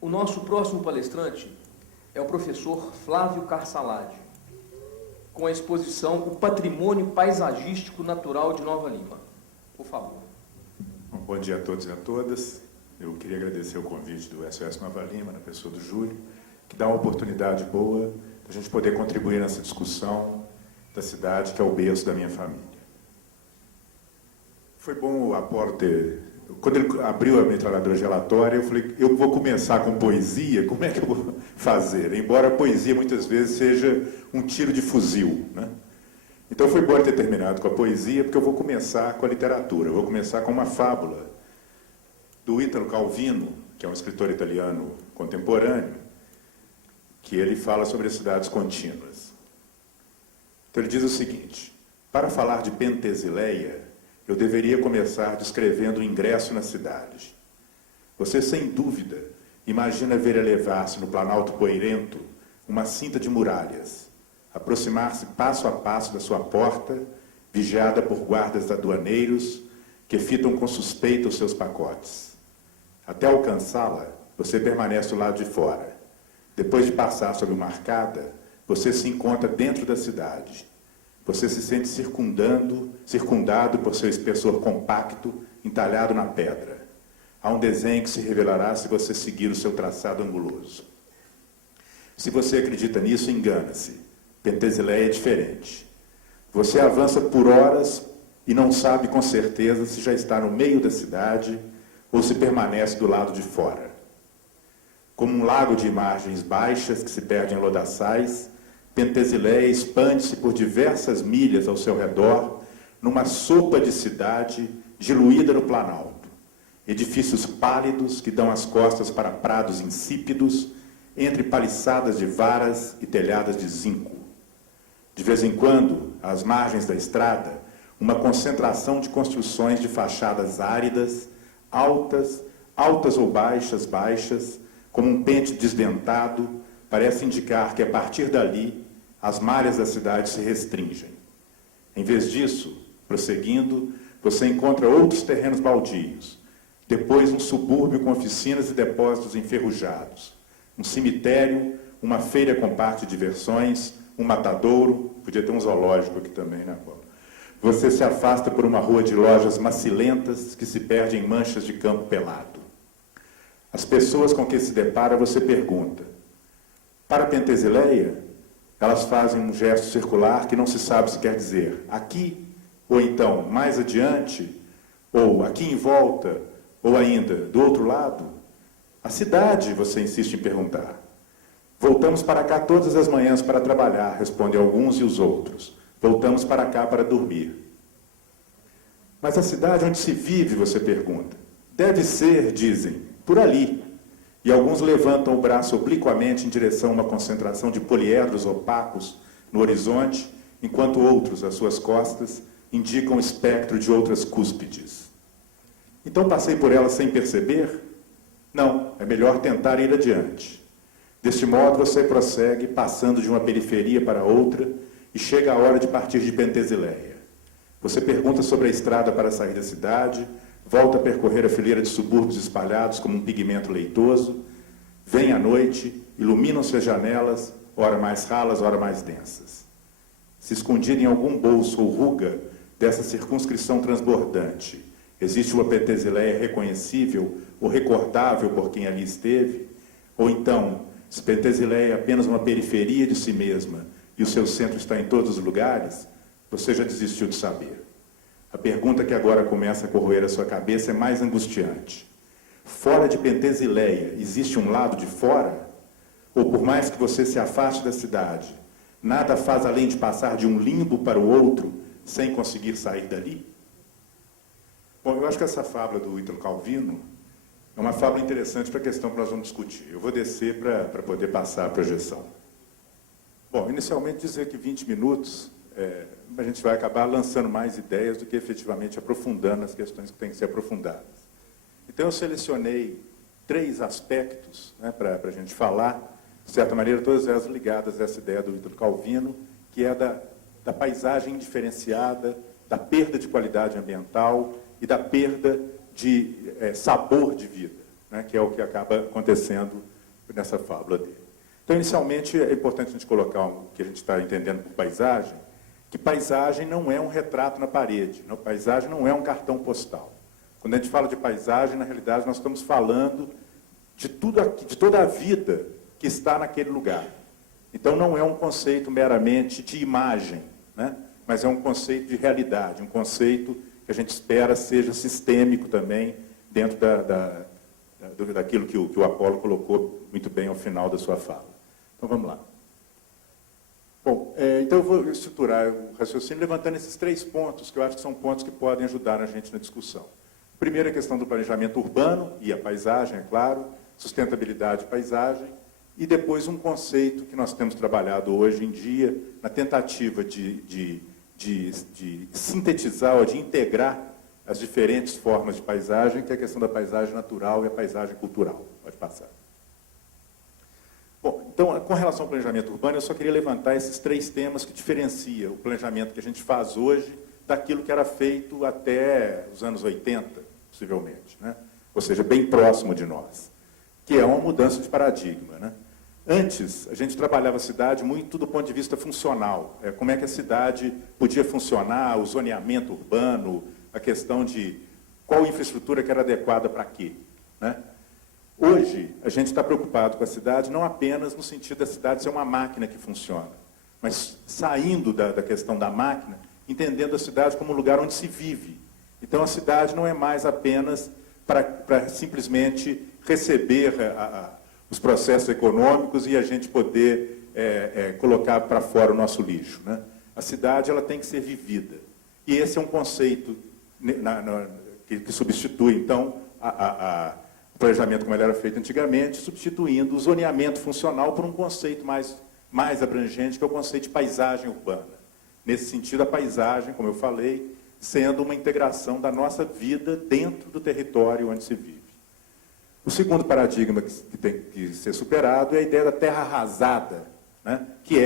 O nosso próximo palestrante é o professor Flávio Carsalade, com a exposição O Patrimônio Paisagístico Natural de Nova Lima. Por favor. Bom dia a todos e a todas. Eu queria agradecer o convite do SOS Nova Lima, na pessoa do Júlio, que dá uma oportunidade boa de a gente poder contribuir nessa discussão da cidade, que é o berço da minha família. Foi bom o aporte. Quando ele abriu a metralhadora gelatória, eu falei, eu vou começar com poesia, como é que eu vou fazer? Embora a poesia muitas vezes seja um tiro de fuzil, né? Então foi bom ter terminado com a poesia, porque eu vou começar com a literatura. Eu vou começar com uma fábula do Ítalo Calvino, que é um escritor italiano contemporâneo, que ele fala sobre as cidades contínuas. Então ele diz o seguinte: para falar de Pentesileia, eu deveria começar descrevendo o ingresso na cidade. Você, sem dúvida, imagina ver elevar-se no Planalto Poeirento uma cinta de muralhas, aproximar-se passo a passo da sua porta, vigiada por guardas aduaneiros que fitam com suspeita os seus pacotes. Até alcançá-la, você permanece do lado de fora. Depois de passar sob uma arcada, você se encontra dentro da cidade. Você se sente circundado por seu espessor compacto, entalhado na pedra. Há um desenho que se revelará se você seguir o seu traçado anguloso. Se você acredita nisso, engana-se. Pentesileia é diferente. Você avança por horas e não sabe com certeza se já está no meio da cidade ou se permanece do lado de fora. Como um lago de imagens baixas que se perde em lodaçais, Pentesileia expande-se por diversas milhas ao seu redor, numa sopa de cidade diluída no Planalto. Edifícios pálidos que dão as costas para prados insípidos, entre paliçadas de varas e telhadas de zinco. De vez em quando, às margens da estrada, uma concentração de construções de fachadas áridas, altas ou baixas, como um pente desdentado, parece indicar que, a partir dali, as malhas da cidade se restringem. Em vez disso, prosseguindo, você encontra outros terrenos baldios, depois um subúrbio com oficinas e depósitos enferrujados, um cemitério, uma feira com parte de diversões, um matadouro, podia ter um zoológico aqui também, né, Paulo? Você se afasta por uma rua de lojas macilentas que se perde em manchas de campo pelado. As pessoas com que se depara, você pergunta: para Pentesileia? Elas fazem um gesto circular que não se sabe se quer dizer aqui, ou então mais adiante, ou aqui em volta, ou ainda do outro lado. A cidade, você insiste em perguntar. Voltamos para cá todas as manhãs para trabalhar, respondem alguns e os outros. Voltamos para cá para dormir. Mas a cidade onde se vive, você pergunta. Deve ser, dizem, por ali. E alguns levantam o braço obliquamente em direção a uma concentração de poliedros opacos no horizonte, enquanto outros, às suas costas, indicam o espectro de outras cúspides. Então passei por ela sem perceber? Não, é melhor tentar ir adiante. Deste modo você prossegue, passando de uma periferia para outra, e chega a hora de partir de Pentesileia. Você pergunta sobre a estrada para sair da cidade, volta a percorrer a fileira de subúrbios espalhados como um pigmento leitoso. Vem a noite, iluminam-se as janelas, ora mais ralas, ora mais densas. Se escondido em algum bolso ou ruga dessa circunscrição transbordante, existe uma Pentesileia reconhecível ou recordável por quem ali esteve? Ou então, se Pentesileia é apenas uma periferia de si mesma e o seu centro está em todos os lugares, você já desistiu de saber. A pergunta que agora começa a corroer a sua cabeça é mais angustiante. Fora de Pentesileia, existe um lado de fora? Ou por mais que você se afaste da cidade, nada faz além de passar de um limbo para o outro, sem conseguir sair dali? Bom, eu acho que essa fábula do Ítalo Calvino é uma fábula interessante para a questão que nós vamos discutir. Eu vou descer para poder passar a projeção. Bom, inicialmente dizer que 20 minutos... a gente vai acabar lançando mais ideias do que efetivamente aprofundando as questões que têm que ser aprofundadas. Então, eu selecionei 3 aspectos, né, para a gente falar, de certa maneira, todas elas ligadas a essa ideia do Ítalo Calvino, que é da paisagem indiferenciada, da perda de qualidade ambiental e da perda de sabor de vida. né, que é o que acaba acontecendo nessa fábula dele. Então, inicialmente, é importante a gente colocar o que a gente está entendendo por paisagem, que paisagem não é um retrato na parede, paisagem não é um cartão postal. Quando a gente fala de paisagem, na realidade, nós estamos falando de toda a vida que está naquele lugar. Então, não é um conceito meramente de imagem, né? Mas é um conceito de realidade, um conceito que a gente espera seja sistêmico também dentro daquilo que o Apolo colocou muito bem ao final da sua fala. Então, vamos lá. Bom, então eu vou estruturar o raciocínio levantando esses 3 pontos, que eu acho que são pontos que podem ajudar a gente na discussão. Primeiro, a questão do planejamento urbano e a paisagem, é claro, sustentabilidade e paisagem, e depois um conceito que nós temos trabalhado hoje em dia, na tentativa de sintetizar ou de integrar as diferentes formas de paisagem, que é a questão da paisagem natural e a paisagem cultural. Pode passar. Bom, então, com relação ao planejamento urbano, eu só queria levantar esses 3 temas que diferenciam o planejamento que a gente faz hoje daquilo que era feito até os anos 80, possivelmente, né? Ou seja, bem próximo de nós, que é uma mudança de paradigma, né? Antes, a gente trabalhava a cidade muito do ponto de vista funcional. Como é que a cidade podia funcionar, o zoneamento urbano, a questão de qual infraestrutura que era adequada para quê, né? Hoje, a gente está preocupado com a cidade não apenas no sentido da cidade ser uma máquina que funciona, mas saindo da questão da máquina, entendendo a cidade como um lugar onde se vive. Então, a cidade não é mais apenas para simplesmente receber os processos econômicos e a gente poder colocar para fora o nosso lixo, né? A cidade ela tem que ser vivida. E esse é um conceito que substitui, então, o planejamento como ele era feito antigamente, substituindo o zoneamento funcional por um conceito mais abrangente, que é o conceito de paisagem urbana. Nesse sentido, a paisagem, como eu falei, sendo uma integração da nossa vida dentro do território onde se vive. O segundo paradigma que tem que ser superado é a ideia da terra arrasada, né? Que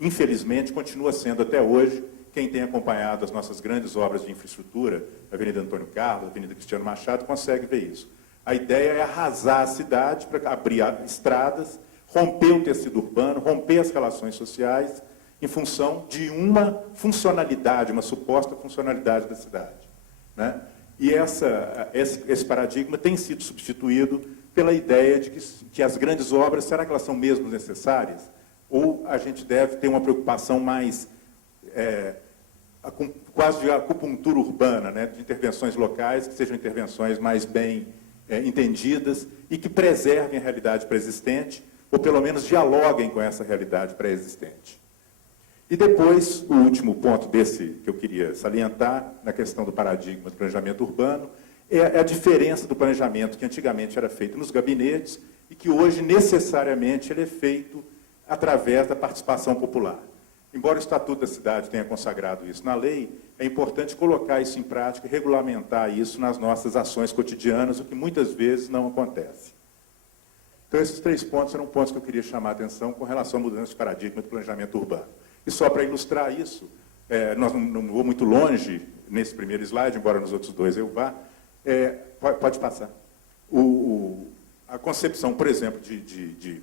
infelizmente, continua sendo até hoje, quem tem acompanhado as nossas grandes obras de infraestrutura, a Avenida Antônio Carlos, a Avenida Cristiano Machado, consegue ver isso. A ideia é arrasar a cidade para abrir estradas, romper o tecido urbano, romper as relações sociais, em função de uma funcionalidade, uma suposta funcionalidade da cidade, né? E esse paradigma tem sido substituído pela ideia de que as grandes obras, será que elas são mesmo necessárias? Ou a gente deve ter uma preocupação mais, quase de acupuntura urbana, né? De intervenções locais, que sejam intervenções mais bem entendidas e que preservem a realidade pré-existente, ou pelo menos dialoguem com essa realidade pré-existente. E depois, o último ponto desse que eu queria salientar, na questão do paradigma do planejamento urbano, é a diferença do planejamento que antigamente era feito nos gabinetes e que hoje, necessariamente, ele é feito através da participação popular. Embora o Estatuto da Cidade tenha consagrado isso na lei, é importante colocar isso em prática e regulamentar isso nas nossas ações cotidianas, o que muitas vezes não acontece. Então, esses 3 pontos eram pontos que eu queria chamar a atenção com relação à mudança de paradigma do planejamento urbano. E só para ilustrar isso, nós não vou muito longe nesse primeiro slide, embora nos outros 2 eu vá, pode passar. A concepção, por exemplo, de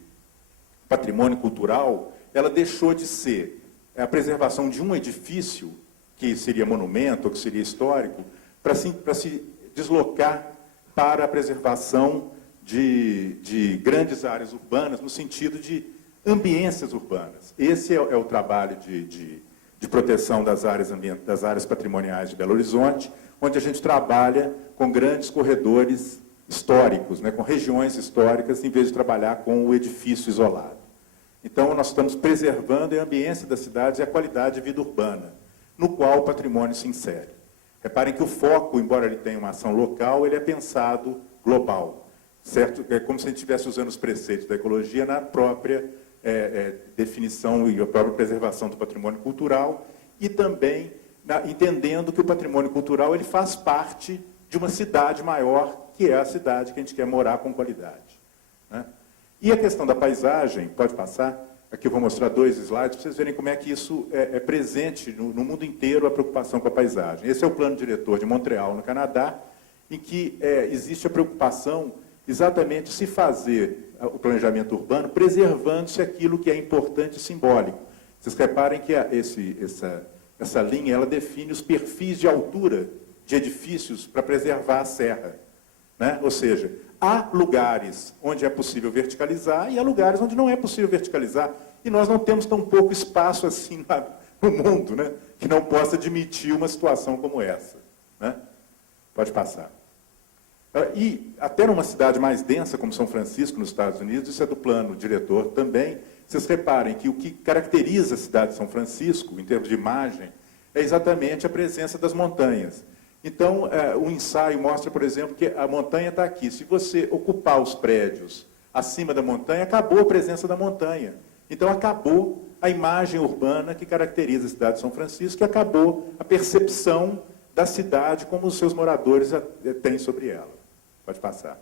patrimônio cultural, ela deixou de ser a preservação de um edifício, que seria monumento, ou que seria histórico, para se deslocar para a preservação de grandes áreas urbanas, no sentido de ambiências urbanas. Esse é o trabalho de proteção das áreas patrimoniais de Belo Horizonte, onde a gente trabalha com grandes corredores históricos, né, com regiões históricas, em vez de trabalhar com o edifício isolado. Então, nós estamos preservando a ambiência das cidades e a qualidade de vida urbana, no qual o patrimônio se insere. Reparem que o foco, embora ele tenha uma ação local, ele é pensado global. Certo? É como se a gente estivesse usando os preceitos da ecologia na própria definição e a própria preservação do patrimônio cultural e também entendendo que o patrimônio cultural ele faz parte de uma cidade maior, que é a cidade que a gente quer morar com qualidade, né? E a questão da paisagem, pode passar? Aqui eu vou mostrar 2 slides para vocês verem como é que isso é presente no mundo inteiro, a preocupação com a paisagem. Esse é o plano diretor de Montreal, no Canadá, em que existe a preocupação exatamente de se fazer o planejamento urbano preservando-se aquilo que é importante e simbólico. Vocês reparem que essa linha ela define os perfis de altura de edifícios para preservar a serra, né? Ou seja, há lugares onde é possível verticalizar e há lugares onde não é possível verticalizar. E nós não temos tão pouco espaço assim no mundo, né, que não possa admitir uma situação como essa, né? Pode passar. E até numa cidade mais densa, como São Francisco, nos Estados Unidos, isso é do plano diretor também, vocês reparem que o que caracteriza a cidade de São Francisco, em termos de imagem, é exatamente a presença das montanhas. Então, o ensaio mostra, por exemplo, que a montanha está aqui. Se você ocupar os prédios acima da montanha, acabou a presença da montanha. Então, acabou a imagem urbana que caracteriza a cidade de São Francisco e acabou a percepção da cidade como os seus moradores têm sobre ela. Pode passar.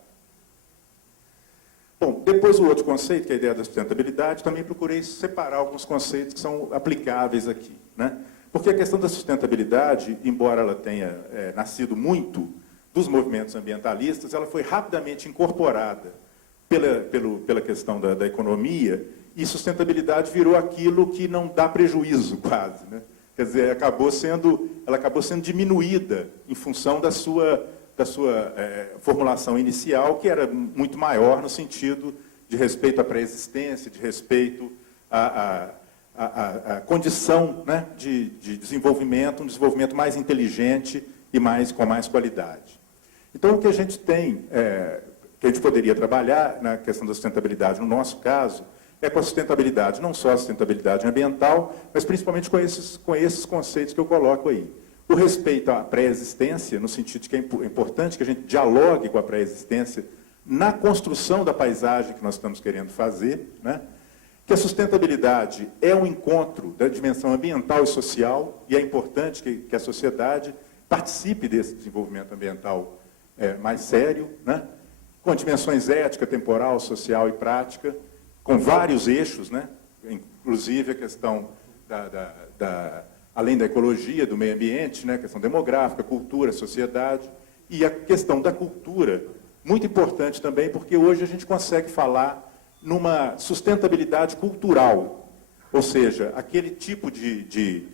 Bom, depois o outro conceito, que é a ideia da sustentabilidade, também procurei separar alguns conceitos que são aplicáveis aqui, né? Porque a questão da sustentabilidade, embora ela tenha nascido muito dos movimentos ambientalistas, ela foi rapidamente incorporada pela questão da economia, e sustentabilidade virou aquilo que não dá prejuízo, quase, né? Quer dizer, ela acabou sendo diminuída em função da sua formulação inicial, que era muito maior no sentido de respeito à pré-existência, de respeito à condição, né, de desenvolvimento, um desenvolvimento mais inteligente e com mais qualidade. Então, o que a gente tem, que a gente poderia trabalhar na questão da sustentabilidade, no nosso caso, é com a sustentabilidade, não só a sustentabilidade ambiental, mas principalmente com esses conceitos que eu coloco aí. O respeito à pré-existência, no sentido de que é importante que a gente dialogue com a pré-existência na construção da paisagem que nós estamos querendo fazer, né? Que a sustentabilidade é um encontro da dimensão ambiental e social, e é importante que a sociedade participe desse desenvolvimento ambiental mais sério, né? Com dimensões ética, temporal, social e prática, com vários eixos, né? Inclusive a questão além da ecologia, do meio ambiente, né? A questão demográfica, cultura, sociedade, e a questão da cultura, muito importante também, porque hoje a gente consegue falar numa sustentabilidade cultural, ou seja, aquele tipo de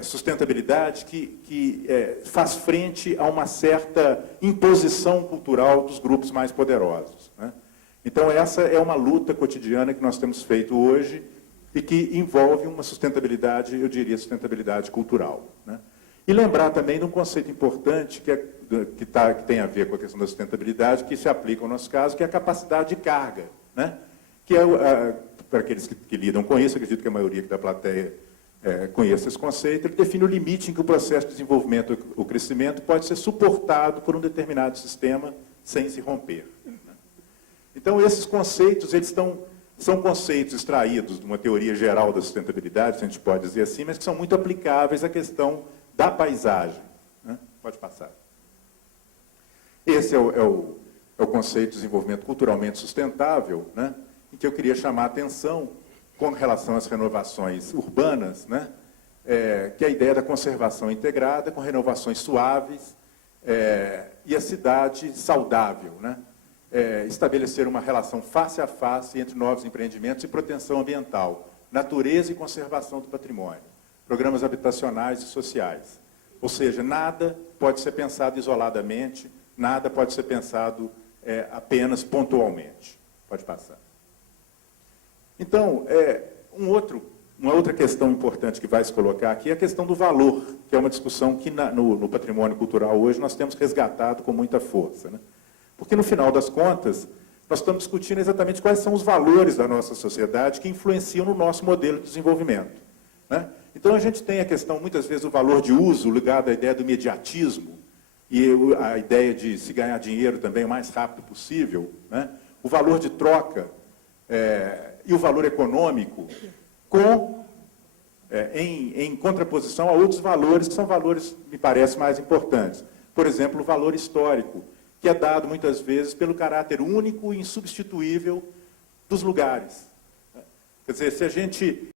sustentabilidade que faz frente a uma certa imposição cultural dos grupos mais poderosos, né? Então, essa é uma luta cotidiana que nós temos feito hoje e que envolve uma sustentabilidade, eu diria, sustentabilidade cultural, né? E lembrar também de um conceito importante que tem a ver com a questão da sustentabilidade, que se aplica ao nosso caso, que é a capacidade de carga, né? Que para aqueles que lidam com isso, acredito que a maioria da plateia conheça esse conceito, ele define o limite em que o processo de desenvolvimento, o crescimento, pode ser suportado por um determinado sistema sem se romper. Então, esses conceitos, são conceitos extraídos de uma teoria geral da sustentabilidade, se a gente pode dizer assim, mas que são muito aplicáveis à questão da paisagem, né? Pode passar. Esse é o conceito de desenvolvimento culturalmente sustentável, né? Em que eu queria chamar a atenção com relação às renovações urbanas, né? Que é a ideia da conservação integrada, com renovações suaves, e a cidade saudável, né? Estabelecer uma relação face a face entre novos empreendimentos e proteção ambiental, natureza e conservação do patrimônio, programas habitacionais e sociais. Ou seja, nada pode ser pensado isoladamente, nada pode ser pensado apenas pontualmente. Pode passar. Então, uma outra questão importante que vai se colocar aqui é a questão do valor, que é uma discussão que no patrimônio cultural hoje nós temos resgatado com muita força, né? Porque, no final das contas, nós estamos discutindo exatamente quais são os valores da nossa sociedade que influenciam no nosso modelo de desenvolvimento, né? Então, a gente tem a questão, muitas vezes, do valor de uso, ligado à ideia do imediatismo, e a ideia de se ganhar dinheiro também o mais rápido possível, né? O valor de troca e o valor econômico em contraposição a outros valores, que são valores, me parece, mais importantes. Por exemplo, o valor histórico, que é dado, muitas vezes, pelo caráter único e insubstituível dos lugares. Quer dizer, se a gente